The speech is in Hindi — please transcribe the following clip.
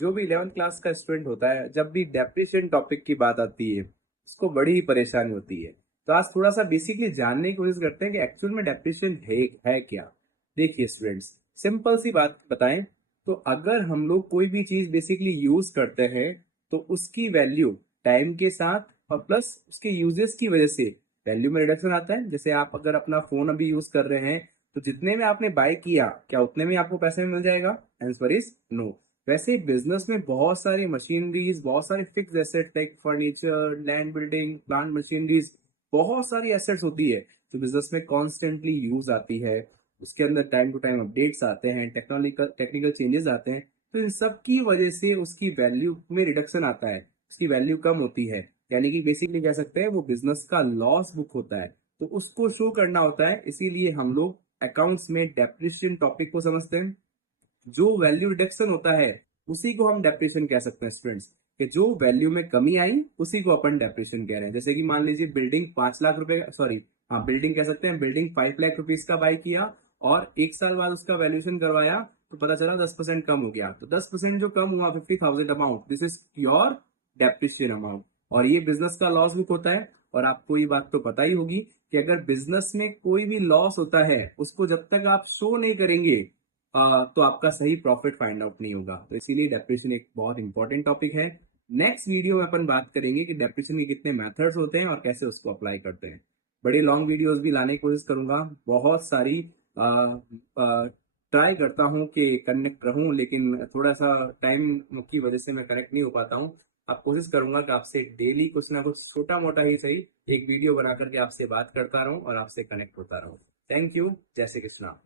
जो भी 11th क्लास का स्टूडेंट होता है, जब भी डेप्रिसिएशन टॉपिक की बात आती है, उसको बड़ी ही परेशानी होती है। तो आज थोड़ा सा बेसिकली जानने की कोशिश करते हैं कि एक्चुअल में डेप्रिसिएशन है क्या। देखिए स्टूडेंट्स, सिंपल सी बात बताएं तो अगर हम लोग कोई भी चीज बेसिकली यूज करते हैं तो उसकी वैल्यू टाइम के साथ और प्लस उसके यूजेस की वजह से वैल्यू में रिडक्शन आता है। जैसे आप अगर अपना फोन अभी यूज कर रहे हैं तो जितने में आपने बाय किया, क्या उतने में आपको पैसे में मिल जाएगा? Answer is no. वैसे बिजनेस में बहुत सारी मशीनरीज, बहुत सारे fix asset like furniture, land, building, plant, machineries, बहुत सारी एसेट्स होती है जो बिजनेस में कॉन्स्टेंटली यूज आती है। उसके अंदर टाइम टू टाइम अपडेट्स आते हैं, टेक्नोलॉजिकल टेक्निकल चेंजेस आते हैं। तो इन सब की वजह से उसकी वैल्यू में रिडक्शन आता है, उसकी वैल्यू कम होती है। यानी कि बेसिकली कह सकते हैं वो बिजनेस का लॉस बुक होता है। तो उसको शो करना होता है, इसीलिए हम लोग अकाउंट्स में डेप्रिसिएशन टॉपिक को समझते हैं। जो वैल्यू रिडक्शन होता है उसी को हम डेप्रिसिएशन कह सकते हैं स्टूडेंट्स। कि जो वैल्यू में कमी आई उसी को अपन डेप्रिसिएशन कह रहे हैं। जैसे कि मान लीजिए बिल्डिंग 5 लाख रुपए, सॉरी, हाँ बिल्डिंग कह सकते हैं, बिल्डिंग 5 लाख रुपीज का बाय किया और 1 साल बाद उसका वैल्यूएशन करवाया तो पता चला 10% कम हो गया। तो 10% जो कम हुआ, 50,000 amount, this is your depreciation amount. और ये बिजनेस का लॉस बुक होता है। और आपको ये बात तो पता ही होगी कि अगर बिजनेस में कोई भी लॉस होता है उसको जब तक आप शो नहीं करेंगे तो आपका सही प्रॉफिट फाइंड आउट नहीं होगा। तो इसीलिए डेप्रिसिएशन एक बहुत इंपॉर्टेंट टॉपिक है। नेक्स्ट वीडियो में अपन बात करेंगे कि डेप्रिसिएशन के कितने मेथड्स होते हैं और कैसे उसको अप्लाई करते हैं। बड़ी लॉन्ग वीडियोस भी लाने की कोशिश करूंगा, बहुत सारी ट्राई करता हूँ कि कनेक्ट रहूं, लेकिन थोड़ा सा टाइम की वजह से मैं कनेक्ट नहीं हो पाता हूँ। अब कोशिश करूंगा कि आपसे डेली कुछ ना कुछ छोटा मोटा ही सही एक वीडियो बना करके आपसे बात करता रहूं और आपसे कनेक्ट होता रहूं। Thank you. जय श्री कृष्णा।